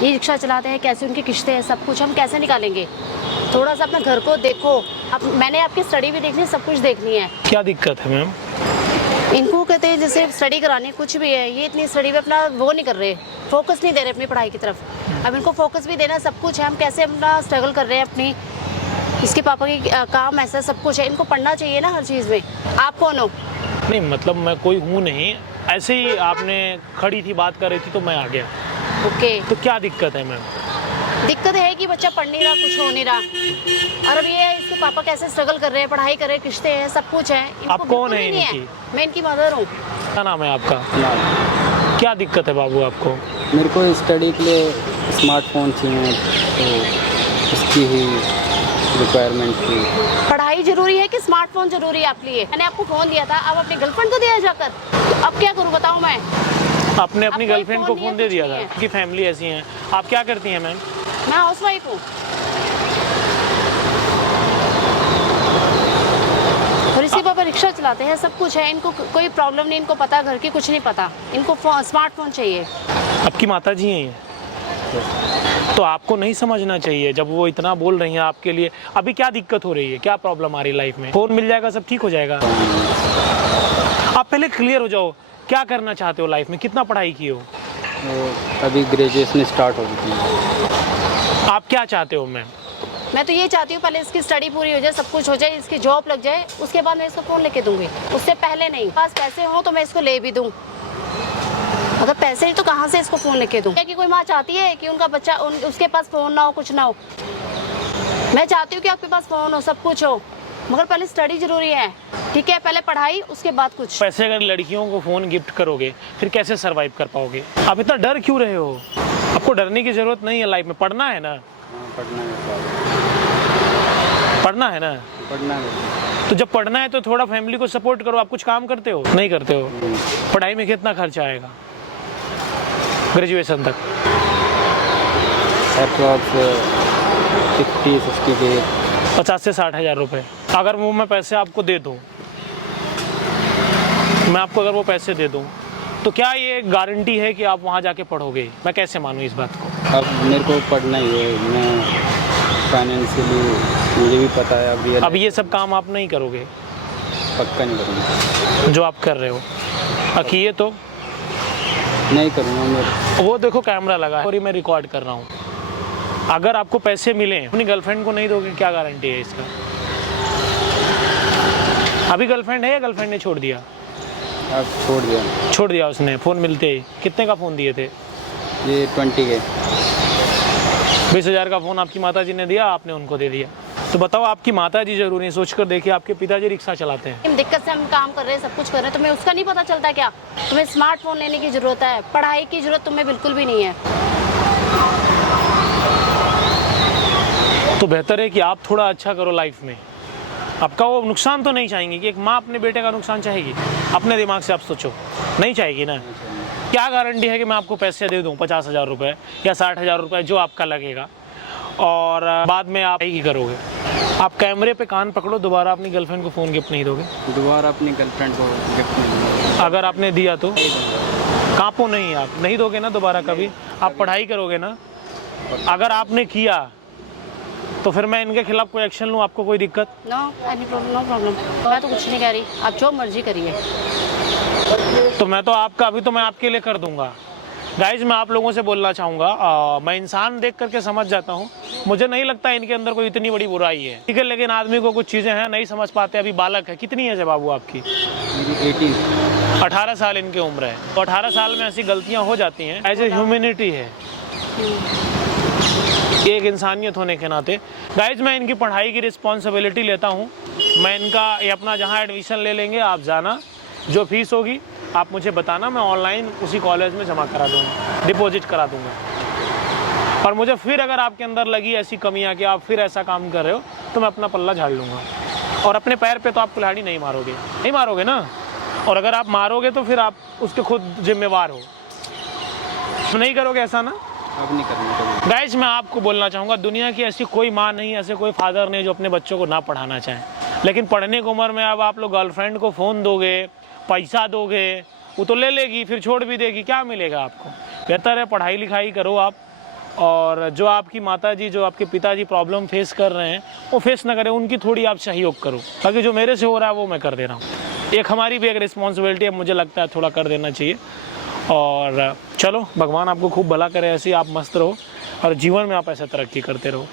ये रिक्शा चलाते हैं, कैसे उनकी किस्तें हैं, सब कुछ हम कैसे निकालेंगे? थोड़ा सा अपने घर को देखो। अब मैंने आपकी स्टडी भी देखनी है, सब कुछ देखनी है। क्या दिक्कत है मैम? इनको कहते हैं जैसे स्टडी करानी, कुछ भी है, ये इतनी स्टडी पे अपना वो नहीं कर रहे, फोकस नहीं दे रहे अपनी पढ़ाई की तरफ। अब इनको फोकस भी देना, सब कुछ है, हम कैसे अपना स्ट्रगल कर रहे हैं अपनी। इसके पापा की काम ऐसा सब कुछ है, इनको पढ़ना चाहिए ना हर चीज़ में। आप कौन हो? नहीं मतलब मैं कोई हूँ नहीं, ऐसे ही आपने खड़ी थी बात कर रही थी तो मैं आ गया। ओके। तो क्या दिक्कत है मैम? दिक्कत है कि बच्चा पढ़ नहीं रहा, कुछ हो नहीं रहा। और अब ये है, इसके पापा कैसे स्ट्रगल कर रहे हैं, पढ़ाई कर रहे हैं, किस्तें हैं, सब कुछ है। इनको आप कौन बिल्कुल है भी नहीं इनकी? मैं इनकी मदर हूँ। क्या नाम है आपका? क्या दिक्कत है बाबू आपको? मेरे को स्टडी के लिए स्मार्टफोन चाहिए, तो उसकी ही रिक्वायरमेंट थी। पढ़ाई जरूरी है कि स्मार्टफोन जरूरी है आपके लिए? मैंने आपको फोन दिया था, अब अपनी गर्लफ्रेंड को दिया जाकर, तो अब क्या करूँ बताऊँ मैं? आपने अपनी कोई गर्लफ्रेंड को फोन नहीं है, फ़ोन दे कुछ दिया नहीं था? है। कि फैमिली ऐसी है। आप क्या करती हैं मैम? मैं हाउसवाइफ हूँ। और इसी पापा रिक्शा चलाते हैं, सब कुछ है, इनको कोई प्रॉब्लम नहीं, इनको पता घर की कुछ नहीं पता, इनको स्मार्टफोन चाहिए। आपकी माता जी हैं ये? तो आपको नहीं समझना चाहिए जब वो इतना बोल रही हैं आपके लिए। अभी क्या दिक्कत हो रही है, क्या प्रॉब्लम आ रही है लाइफ में? फ़ोन मिल जाएगा, सब ठीक हो जाएगा। आप पहले क्लियर हो जाओ, क्या करना चाहते हो लाइफ में, कितना पढ़ाई की हो? तो अभी ग्रेजुएशन स्टार्ट हो गई थी। आप क्या चाहते हो मैम? मैं तो ये चाहती हूँ पहले इसकी स्टडी पूरी हो जाए, सब कुछ हो जाए, इसकी जॉब लग जाए, उसके बाद मैं इसको फ़ोन लेके दूंगी। उससे पहले नहीं। पास पैसे हो तो मैं इसको ले भी दूँ, अगर पैसे नहीं तो कहाँ से इसको फ़ोन लेके दूँ? क्या कि कोई माँ चाहती है कि उनका बच्चा उसके पास फ़ोन ना हो, कुछ ना हो? मैं चाहती हूँ कि आपके पास फ़ोन हो, सब कुछ हो, मगर पहले स्टडी जरूरी है। ठीक है, पहले पढ़ाई, उसके बाद कुछ। पैसे अगर लड़कियों को फ़ोन गिफ्ट करोगे फिर कैसे सरवाइव कर पाओगे? आप इतना डर क्यों रहे हो? आपको डरने की ज़रूरत नहीं है, लाइफ में पढ़ना है ना। हाँ, पढ़ना है, पढ़ना है ना। पढ़ना है। तो जब पढ़ना है तो थोड़ा फैमिली को सपोर्ट करो। आप कुछ काम करते हो? नहीं करते हो। पढ़ाई में कितना खर्चा आएगा ग्रेजुएशन तक? अप्रॉक्स 50-60 के 50 से 60 हज़ार रुपये। अगर वो मैं पैसे आपको दे दूँ, मैं आपको अगर वो पैसे दे दूँ तो क्या ये गारंटी है कि आप वहाँ जाके पढ़ोगे? मैं कैसे मानूँ इस बात को? अब मेरे को पढ़ना ही है। मैं फाइनेंशियली मुझे भी पता है। अब ये सब काम आप नहीं करोगे? पक्का नहीं करूँगा जो आप कर रहे हो अकिए तो नहीं करूँगा। मैं वो देखो कैमरा लगा है और ये मैं रिकॉर्ड कर रहा हूँ। अगर आपको पैसे मिले अपनी गर्लफ्रेंड को नहीं दोगे, क्या गारंटी है इसका? अभी गर्लफ्रेंड है या गर्लफ्रेंड ने छोड़ दिया? अब छोड़ दिया उसने फ़ोन मिलते ही। कितने का फ़ोन दिए थे? ये 20 के 20,000 का फ़ोन आपकी माताजी ने दिया, आपने उनको दे दिया। तो बताओ, आपकी माताजी जरूरी है? सोच कर देखिए, आपके पिताजी रिक्शा चलाते हैं। दिक्कत से हम काम कर रहे हैं, सब कुछ कर रहे हैं, तुम्हें उसका नहीं पता चलता क्या? तुम्हें स्मार्टफोन लेने की जरूरत है, पढ़ाई की जरूरत तुम्हें बिल्कुल भी नहीं है। तो बेहतर है कि आप थोड़ा अच्छा करो लाइफ में। आपका वो नुकसान तो नहीं चाहेंगे कि एक माँ अपने बेटे का नुकसान चाहेगी? अपने दिमाग से आप सोचो, नहीं चाहेगी ना। क्या गारंटी है कि मैं आपको पैसे दे दूँ 50,000 रुपये या 60,000 रुपये, जो आपका लगेगा, और बाद में आप यही करोगे? आप कैमरे पे कान पकड़ो, दोबारा अपनी गर्लफ्रेंड को फ़ोन गिफ्ट नहीं दोगे? दोबारा अपनी गर्लफ्रेंड को गिफ्ट नहीं दूंगा। अगर आपने दिया तो कांपो नहीं, आप नहीं दोगे ना दोबारा कभी? आप पढ़ाई करोगे ना? अगर आपने किया तो फिर मैं इनके खिलाफ कोई एक्शन लूँ, आपको कोई दिक्कत? No any problem, no problem. मैं तो कुछ नहीं कह रही, आप जो मर्जी करिए। तो मैं तो आपका अभी तो मैं आपके लिए कर दूंगा। गाइज, मैं आप लोगों से बोलना चाहूँगा, मैं इंसान देख करके समझ जाता हूँ। मुझे नहीं लगता इनके अंदर कोई इतनी बड़ी बुराई है, ठीक है, लेकिन आदमी को कुछ चीज़ें हैं नहीं समझ पाते। अभी बालक है। कितनी है बाबू आपकी? 18 साल इनकी उम्र है। तो 18 साल में ऐसी गलतियाँ हो जाती हैं, एज ए ह्यूमैनिटी है, एक इंसानियत होने के नाते। गाइज, मैं इनकी पढ़ाई की रिस्पॉन्सिबिलिटी लेता हूँ। मैं इनका ये अपना जहाँ एडमिशन ले लेंगे, आप जाना, जो फीस होगी आप मुझे बताना, मैं ऑनलाइन उसी कॉलेज में जमा करा दूँगा, डिपॉजिट करा दूँगा। और मुझे फिर अगर आपके अंदर लगी ऐसी कमियाँ कि आप फिर ऐसा काम कर रहे हो, तो मैं अपना पल्ला झाड़ लूँगा। और अपने पैर पे तो आप कुल्हाड़ी नहीं मारोगे, नहीं मारोगे ना। और अगर आप मारोगे तो फिर आप उसके खुद जिम्मेवार हो। तो नहीं करोगे ऐसा ना? अब नहीं करना। गाइस, मैं आपको बोलना चाहूँगा, दुनिया की ऐसी कोई माँ नहीं, ऐसे कोई फादर नहीं जो अपने बच्चों को ना पढ़ाना चाहे। लेकिन पढ़ने की उम्र में अब आप लोग गर्लफ्रेंड को फ़ोन दोगे, पैसा दोगे, वो तो ले लेगी, फिर छोड़ भी देगी, क्या मिलेगा आपको? बेहतर है पढ़ाई लिखाई करो आप, और जो आपकी माताजी, जो आपके पिताजी प्रॉब्लम फेस कर रहे हैं वो फेस ना करें, उनकी थोड़ी आप सहयोग करो। बाकी जो मेरे से हो रहा है वो मैं कर दे रहा हूँ। एक हमारी भी एक रिस्पॉन्सिबिलिटी है, मुझे लगता है थोड़ा कर देना चाहिए। और चलो, भगवान आपको खूब भला करे, ऐसे ही आप मस्त रहो और जीवन में आप ऐसे तरक्की करते रहो।